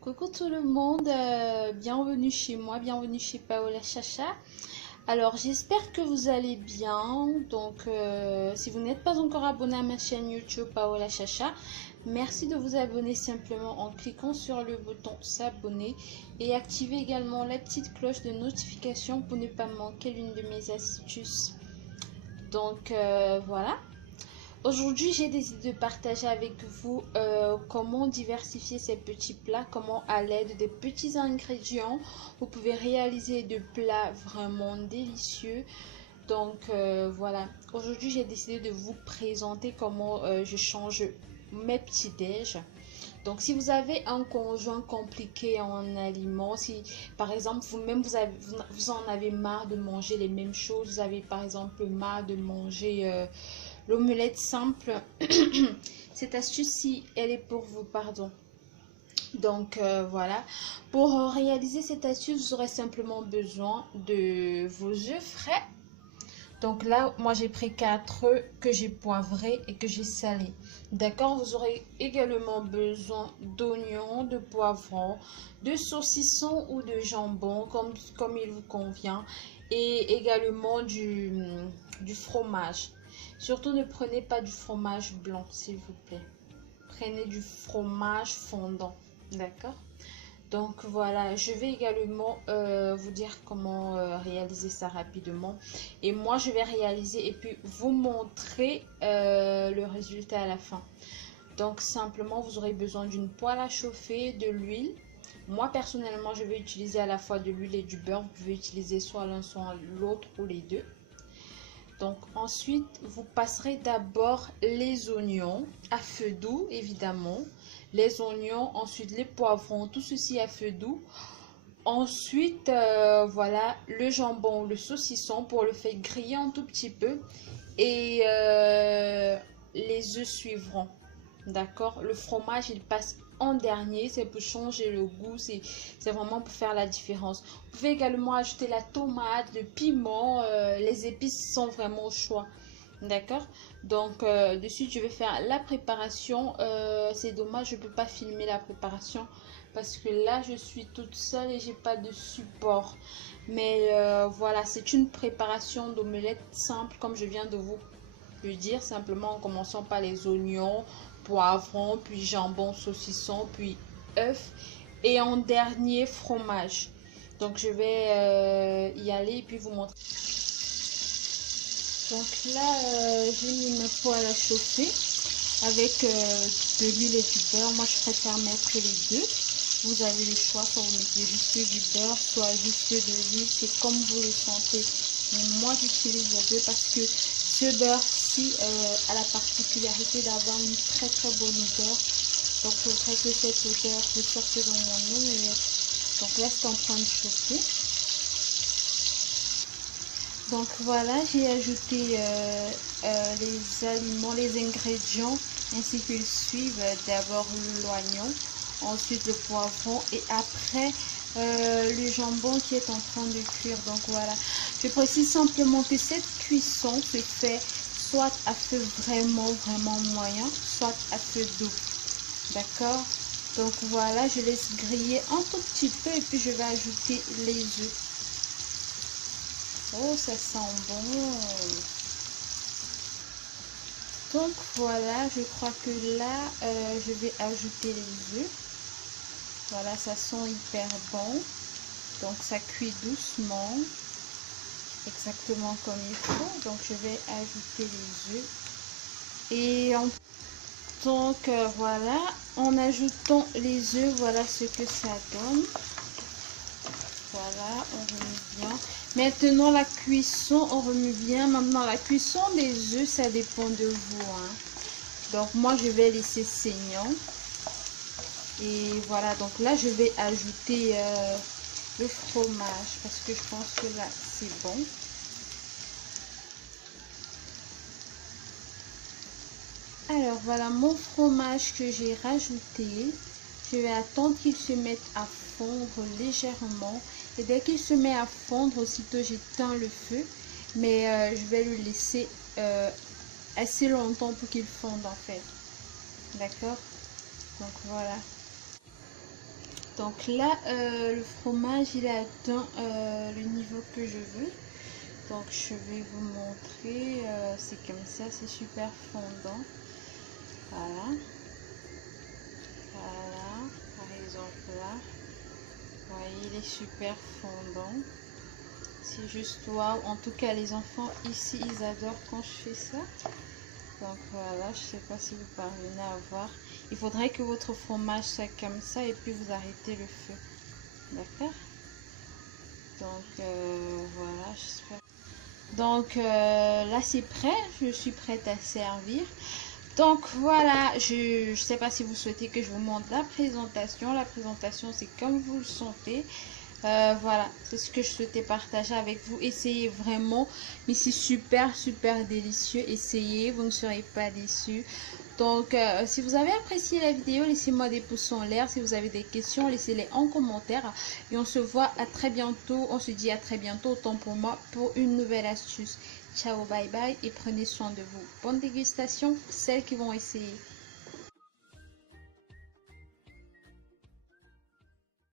Coucou tout le monde, bienvenue chez moi, bienvenue chez Paola Chacha. Alors j'espère que vous allez bien. Si vous n'êtes pas encore abonné à ma chaîne YouTube Paola Chacha, merci de vous abonner simplement en cliquant sur le bouton s'abonner et activer également la petite cloche de notification pour ne pas manquer l'une de mes astuces. Voilà. Aujourd'hui, j'ai décidé de partager avec vous comment diversifier ces petits plats, comment à l'aide des petits ingrédients, vous pouvez réaliser de plats vraiment délicieux. Voilà, aujourd'hui j'ai décidé de vous présenter comment je change mes petits déj. Donc si vous avez un conjoint compliqué en aliments, si par exemple vous-même vous en avez marre de manger les mêmes choses, vous avez par exemple marre de manger l'omelette simple, cette astuce-ci, elle est pour vous, pardon. Voilà, pour réaliser cette astuce, vous aurez simplement besoin de vos œufs frais. Donc là, moi j'ai pris 4 œufs que j'ai poivrés et que j'ai salés. D'accord, vous aurez également besoin d'oignons, de poivrons, de saucissons ou de jambon, comme il vous convient. Et également du fromage. Surtout ne prenez pas du fromage blanc, s'il vous plaît. Prenez du fromage fondant. D'accord? Donc voilà, je vais également vous dire comment réaliser ça rapidement. Et moi, je vais réaliser et puis vous montrer le résultat à la fin. Donc simplement, vous aurez besoin d'une poêle à chauffer, de l'huile. Moi, personnellement, je vais utiliser à la fois de l'huile et du beurre. Vous pouvez utiliser soit l'un, soit l'autre ou les deux. Donc ensuite, vous passerez d'abord les oignons à feu doux, évidemment. Les oignons, ensuite les poivrons, tout ceci à feu doux. Ensuite, voilà, le jambon, le saucisson pour le faire griller un tout petit peu. Et les œufs suivront. D'accord? Le fromage, il passe en dernier. C'est pour changer le goût. C'est vraiment pour faire la différence. Vous pouvez également ajouter la tomate, le piment. Les épices sont vraiment au choix. D'accord? De suite, je vais faire la préparation. C'est dommage, je ne peux pas filmer la préparation parce que là, je suis toute seule et j'ai pas de support. Mais voilà, c'est une préparation d'omelette simple comme je viens de vous le dire. Simplement en commençant par les oignons, poivrons, puis jambon, saucisson, puis œufs et en dernier fromage. Donc je vais y aller et puis vous montrer. Donc là, j'ai mis ma poêle à chauffer avec de l'huile et du beurre. Moi, je préfère mettre les deux. Vous avez le choix, soit vous mettez juste du beurre, soit juste de l'huile. C'est comme vous le sentez. Mais moi, j'utilise les deux parce que ce beurre-ci a la particularité d'avoir une très très bonne odeur. Donc, il faudrait que cette odeur ressorte dans mon omelette. Donc là, c'est en train de chauffer. Donc voilà, j'ai ajouté les aliments, les ingrédients ainsi qu'ils suivent. D'abord l'oignon, ensuite le poivron et après le jambon qui est en train de cuire. Donc voilà, je précise simplement que cette cuisson se fait soit à feu vraiment moyen, soit à feu doux. D'accord? Donc voilà, je laisse griller un tout petit peu et puis je vais ajouter les œufs. Oh, ça sent bon. Donc voilà, je crois que là, je vais ajouter les œufs. Voilà, ça sent hyper bon. Donc ça cuit doucement, exactement comme il faut. Donc je vais ajouter les œufs. Et voilà, en ajoutant les œufs, voilà ce que ça donne. Voilà, on remet bien. Maintenant, la cuisson, on remet bien. Maintenant, la cuisson des œufs, ça dépend de vous. Hein. Donc, moi, je vais laisser saignant. Et voilà, donc là, je vais ajouter le fromage. Parce que je pense que là, c'est bon. Alors, voilà mon fromage que j'ai rajouté. Je vais attendre qu'il se mette à fondre légèrement. Et dès qu'il se met à fondre, aussitôt j'éteins le feu. Mais je vais le laisser assez longtemps pour qu'il fonde en fait. D'accord? Donc voilà. Donc là, le fromage, il a atteint le niveau que je veux. Donc je vais vous montrer, c'est comme ça, c'est super fondant. Voilà. Voilà, par exemple là. Vous voyez, il est super fondant. C'est juste waouh. En tout cas, les enfants ici, ils adorent quand je fais ça. Donc voilà, je sais pas si vous parvenez à voir. Il faudrait que votre fromage soit comme ça et puis vous arrêtez le feu. D'accord? Donc voilà, j'espère. Donc là c'est prêt, je suis prête à servir. Donc voilà, je ne sais pas si vous souhaitez que je vous montre la présentation. La présentation c'est comme vous le sentez. Voilà, c'est ce que je souhaitais partager avec vous. Essayez vraiment, mais c'est super délicieux. Essayez, vous ne serez pas déçus. Donc si vous avez apprécié la vidéo, laissez-moi des pouces en l'air. Si vous avez des questions, laissez-les en commentaire. Et on se voit à très bientôt. On se dit à très bientôt, autant pour moi, pour une nouvelle astuce. Ciao, bye bye et prenez soin de vous. Bonne dégustation, celles qui vont essayer.